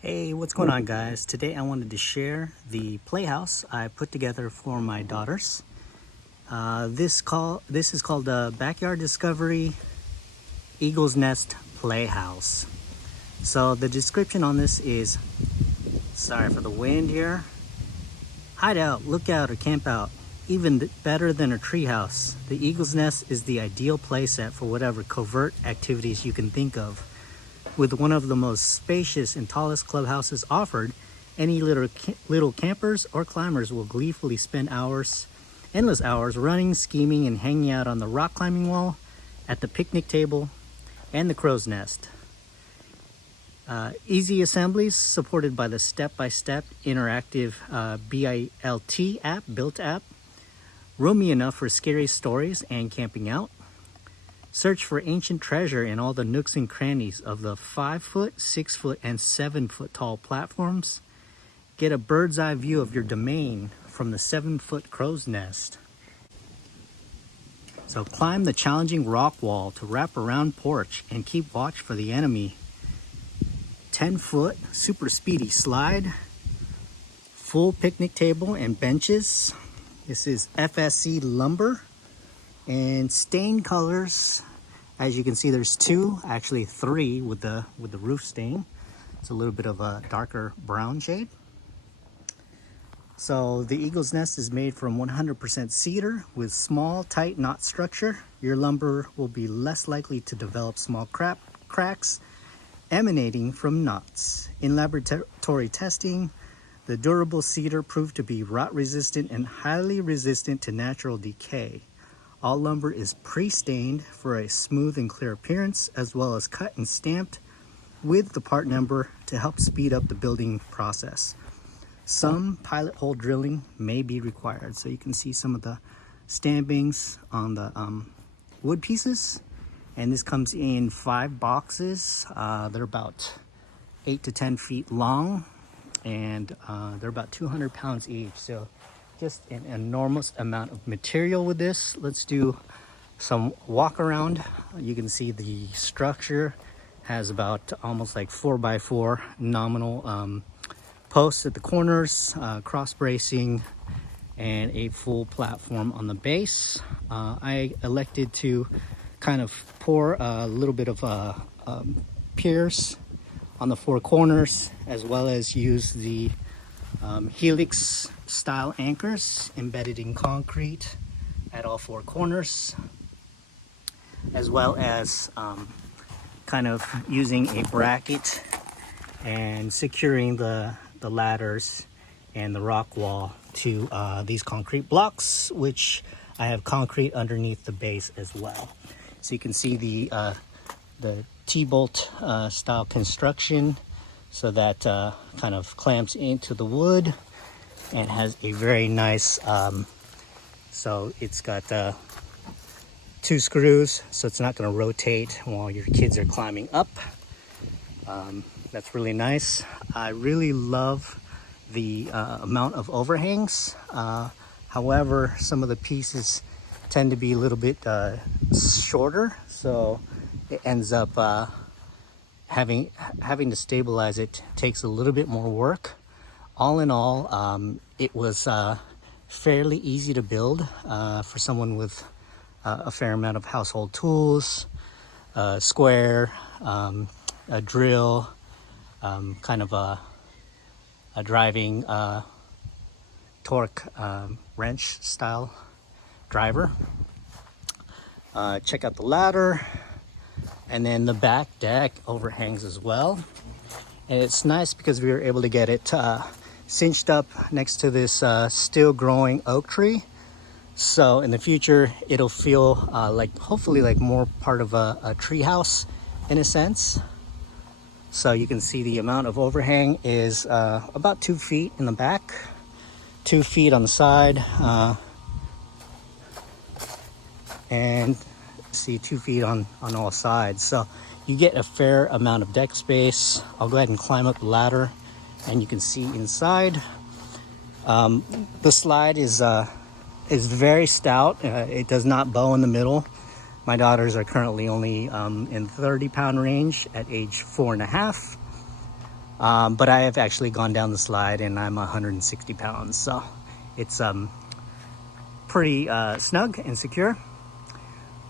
Hey, what's going on, guys? Today I wanted to share the playhouse I put together for my daughters. This is called the Backyard Discovery Eagle's Nest Playhouse. So the description on this is, sorry for the wind here, hide out, look out, or camp out. Even better than a treehouse, the Eagle's Nest is the ideal playset for whatever covert activities you can think of. With one of the most spacious and tallest clubhouses offered, any little campers or climbers will gleefully spend endless hours running, scheming, and hanging out on the rock climbing wall, at the picnic table, and the crow's nest. Easy assemblies supported by the step-by-step interactive built app. Roomy enough for scary stories and camping out. Search for ancient treasure in all the nooks and crannies of the 5-foot, 6-foot, and 7-foot tall platforms. Get a bird's eye view of your domain from the 7-foot crow's nest. So climb the challenging rock wall to wrap around porch and keep watch for the enemy. 10-foot super speedy slide. Full picnic table and benches. This is FSC lumber. And stain colors, as you can see, there's two, actually three with the roof stain. It's a little bit of a darker brown shade. So the Eagle's Nest is made from 100% cedar with small, tight knot structure. Your lumber will be less likely to develop small cracks emanating from knots. In laboratory testing, the durable cedar proved to be rot resistant and highly resistant to natural decay. All lumber is pre-stained for a smooth and clear appearance, as well as cut and stamped with the part number to help speed up the building process. Some pilot hole drilling may be required. So you can see some of the stampings on the wood pieces. And this comes in 5 boxes. They're about 8 to 10 feet long, and they're about 200 pounds each. So just an enormous amount of material with this. Let's do some walk around. You can see the structure has about almost like 4x4 nominal posts at the corners, cross bracing, and a full platform on the base. I elected to kind of pour a little bit of piers on the 4 corners, as well as use the helix style anchors embedded in concrete at all 4 corners, as well as kind of using a bracket and securing the ladders and the rock wall to these concrete blocks, which I have concrete underneath the base as well. So you can see the T-bolt style construction, so that kind of clamps into the wood and has a very nice, so it's got 2 screws, so it's not going to rotate while your kids are climbing up. That's really nice. I really love the amount of overhangs. However, some of the pieces tend to be a little bit shorter, so it ends up having to stabilize it takes a little bit more work. All in all, it was fairly easy to build for someone with a fair amount of household tools, a square, a drill, kind of a driving torque wrench style driver. Check out the ladder. And then the back deck overhangs as well. And it's nice because we were able to get it cinched up next to this still growing oak tree. So in the future, it'll feel hopefully like more part of a tree house in a sense. So you can see the amount of overhang is about 2 feet in the back, 2 feet on the side, and see 2 feet on all sides. So you get a fair amount of deck space. I'll go ahead and climb up the ladder and you can see inside. The slide is very stout. It does not bow in the middle. My daughters are currently only in 30-pound range at age 4.5. But I have actually gone down the slide and I'm 160 pounds, so it's pretty snug and secure.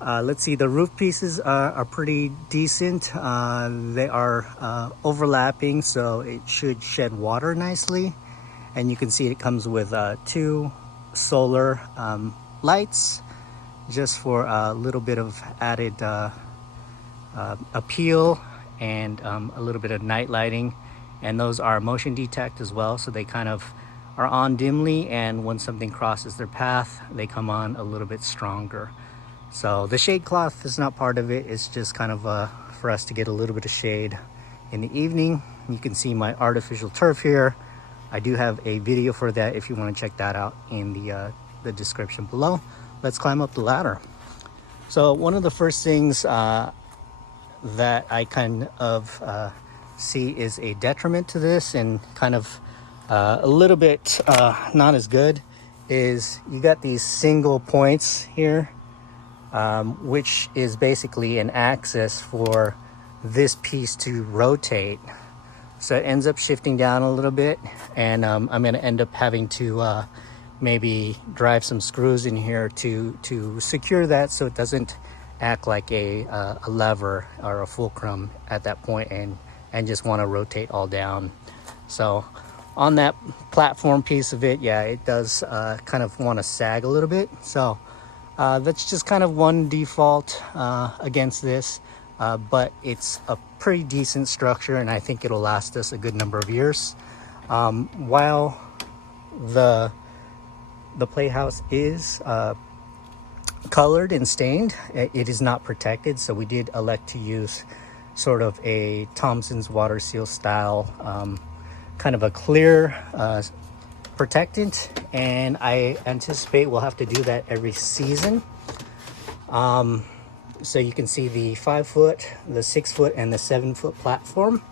Let's see, the roof pieces are pretty decent. They are overlapping, so it should shed water nicely. And you can see it comes with 2 solar lights, just for a little bit of added appeal and a little bit of night lighting. And those are motion detect as well, so they kind of are on dimly, and when something crosses their path, they come on a little bit stronger. So the shade cloth is not part of it. It's just kind of for us to get a little bit of shade in the evening. You can see my artificial turf here. I do have a video for that if you want to check that out in the description below. Let's climb up the ladder. So one of the first things that I kind of see is a detriment to this, and kind of a little bit not as good, is you got these single points here, which is basically an axis for this piece to rotate. So it ends up shifting down a little bit, and I'm going to end up having to maybe drive some screws in here to secure that, so it doesn't act like a lever or a fulcrum at that point and just want to rotate all down. So on that platform piece of it, yeah, it does kind of want to sag a little bit. So that's just kind of one default against this, but it's a pretty decent structure, and I think it'll last us a good number of years. While the Playhouse is colored and stained, it is not protected, so we did elect to use sort of a Thompson's water seal style, kind of a clear protectant, and I anticipate we'll have to do that every season. So you can see the 5-foot, the 6-foot, and the 7-foot platform.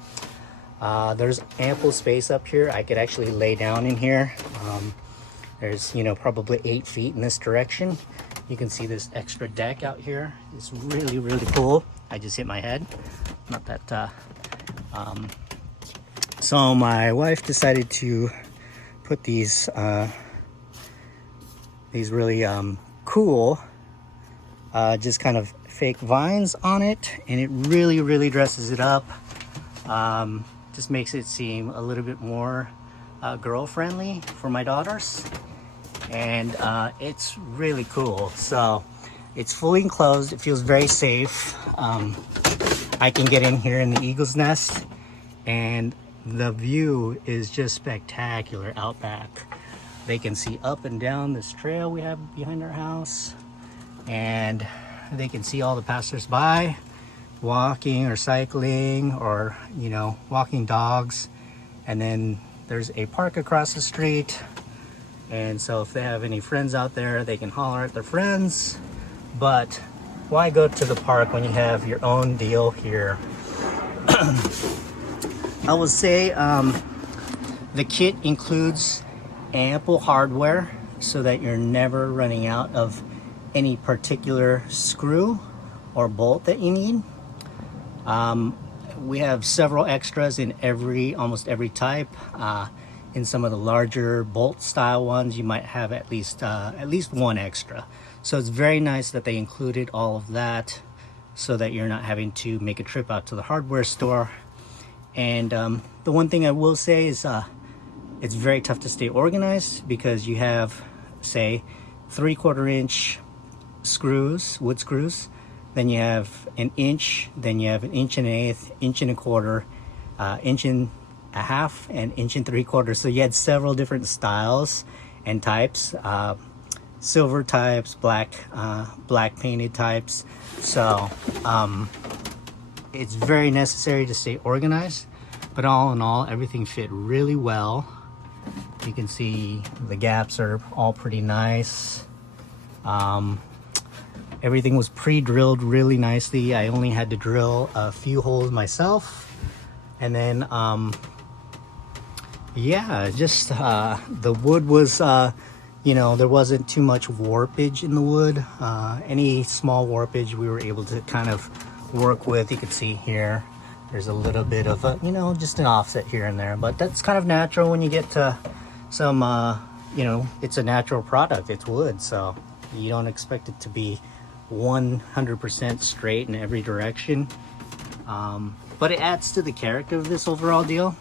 There's ample space up here. I could actually lay down in here. There's, you know, probably 8 feet in this direction. You can see this extra deck out here. It's really, really cool. I just hit my head. Not that. So my wife decided to put these really cool, just kind of fake vines on it, and it really, really dresses it up. Just makes it seem a little bit more girl friendly for my daughters, and it's really cool. So it's fully enclosed. It feels very safe. I can get in here in the eagle's nest, and the view is just spectacular out back. They can see up and down this trail we have behind our house, and they can see all the passers-by walking or cycling, or, you know, walking dogs. And then there's a park across the street, and so if they have any friends out there, they can holler at their friends. But why go to the park when you have your own deal here? I will say the kit includes ample hardware so that you're never running out of any particular screw or bolt that you need. We have several extras in almost every type. In some of the larger bolt style ones, you might have at least one extra. So it's very nice that they included all of that, so that you're not having to make a trip out to the hardware store. And the one thing I will say is it's very tough to stay organized, because you have, say, 3/4 inch screws, wood screws, then you have an inch, then you have an 1 1/8, 1 1/4, 1.5 inches, and 1 3/4 inches. So you had several different styles and types, silver types, black painted types. So it's very necessary to stay organized, but all in all, everything fit really well. You can see the gaps are all pretty nice. Everything was pre-drilled really nicely. I only had to drill a few holes myself, and then yeah, just the wood was you know, there wasn't too much warpage in the wood. Any small warpage we were able to kind of work with. You can see here There's a little bit of a, you know, just an offset here and there, but that's kind of natural when you get to some, you know, it's a natural product, it's wood, so you don't expect it to be 100% straight in every direction. But it adds to the character of this overall deal.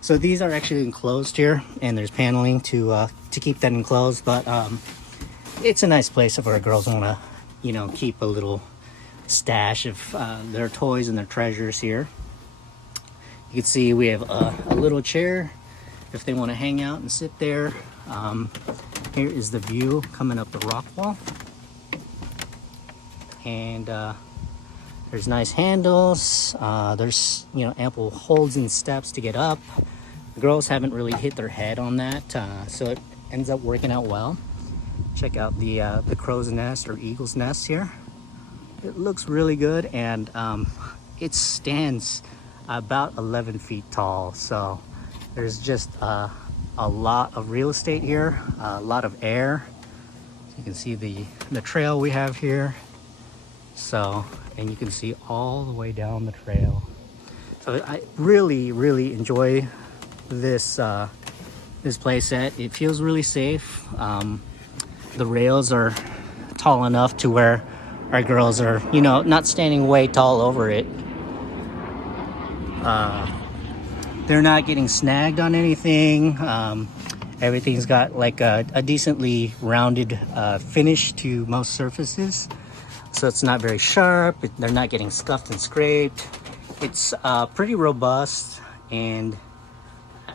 So these are actually enclosed here, and there's paneling to keep that enclosed, but it's a nice place if our girls want to, you know, keep a little stash of their toys and their treasures here. You can see we have a little chair if they want to hang out and sit there. Here is the view coming up the rock wall, and there's nice handles. There's, you know, ample holds and steps to get up. The girls haven't really hit their head on that, so it ends up working out well. Check out the crow's nest or eagle's nest here. It looks really good, and it stands about 11 feet tall, so there's just a lot of real estate here, a lot of air. So you can see the trail we have here, so, and you can see all the way down the trail. So I really enjoy this this play set. It feels really safe. The rails are tall enough to where our girls are, you know, not standing way tall over it. They're not getting snagged on anything. Everything's got like a decently rounded finish to most surfaces, so it's not very sharp. They're not getting scuffed and scraped. It's pretty robust, and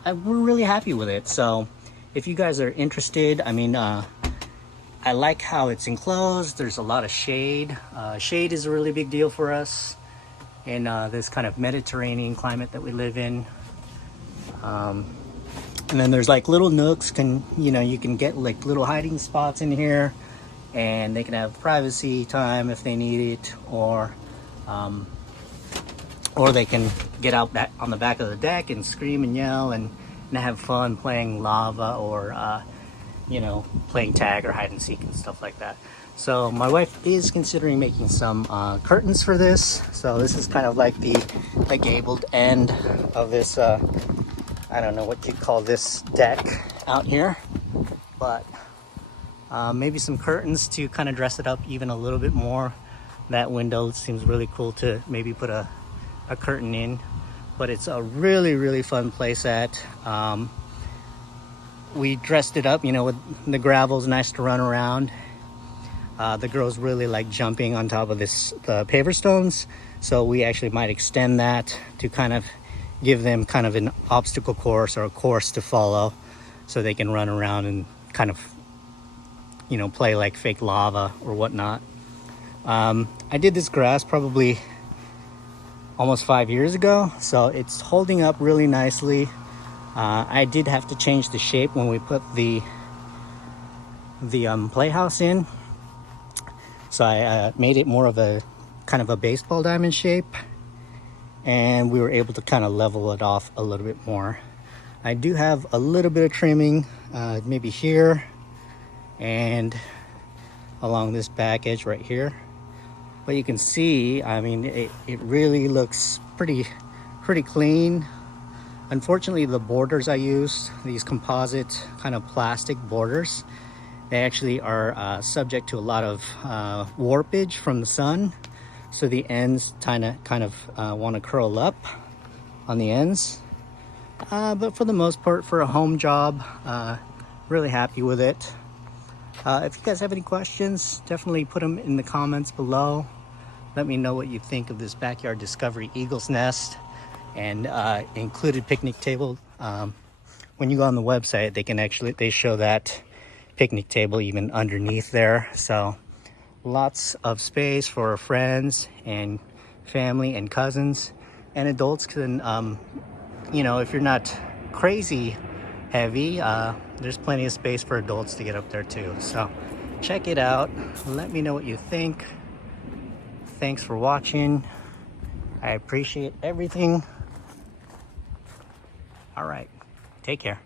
we're really happy with it. So if you guys are interested, I mean, I like how it's enclosed. There's a lot of shade. Shade is a really big deal for us in this kind of Mediterranean climate that we live in. And then there's like little nooks, you know, you can get like little hiding spots in here, and they can have privacy time if they need it, or they can get out back on the back of the deck and scream and yell and have fun playing lava, or you know, playing tag or hide and seek and stuff like that. So my wife is considering making some curtains for this. So this is kind of like the gabled end of this, I don't know what you'd call this deck out here, but maybe some curtains to kind of dress it up even a little bit more. That window seems really cool to maybe put a curtain in, but it's a really fun play set. We dressed it up, you know, with the gravel's nice to run around. The girls really like jumping on top of the paver stones, so we actually might extend that to kind of give them kind of an obstacle course or a course to follow, so they can run around and kind of, you know, play like fake lava or whatnot. I did this grass probably almost 5 years ago, so it's holding up really nicely. I did have to change the shape when we put the Playhouse in, so I made it more of a kind of a baseball diamond shape, and we were able to kind of level it off a little bit more. I do have a little bit of trimming, maybe here and along this back edge right here, but you can see, I mean, it really looks pretty clean. Unfortunately, the borders I used, these composite kind of plastic borders, they actually are subject to a lot of warpage from the sun, so the ends kind of want to curl up on the ends. But for the most part, for a home job, really happy with it. If you guys have any questions, definitely put them in the comments below. Let me know what you think of this backyard discovery eagle's nest and included picnic table. When you go on the website, they show that picnic table even underneath there. So lots of space for friends and family and cousins, and adults can, you know, if you're not crazy heavy, there's plenty of space for adults to get up there too. So check it out. Let me know what you think. Thanks for watching. I appreciate everything. All right, take care.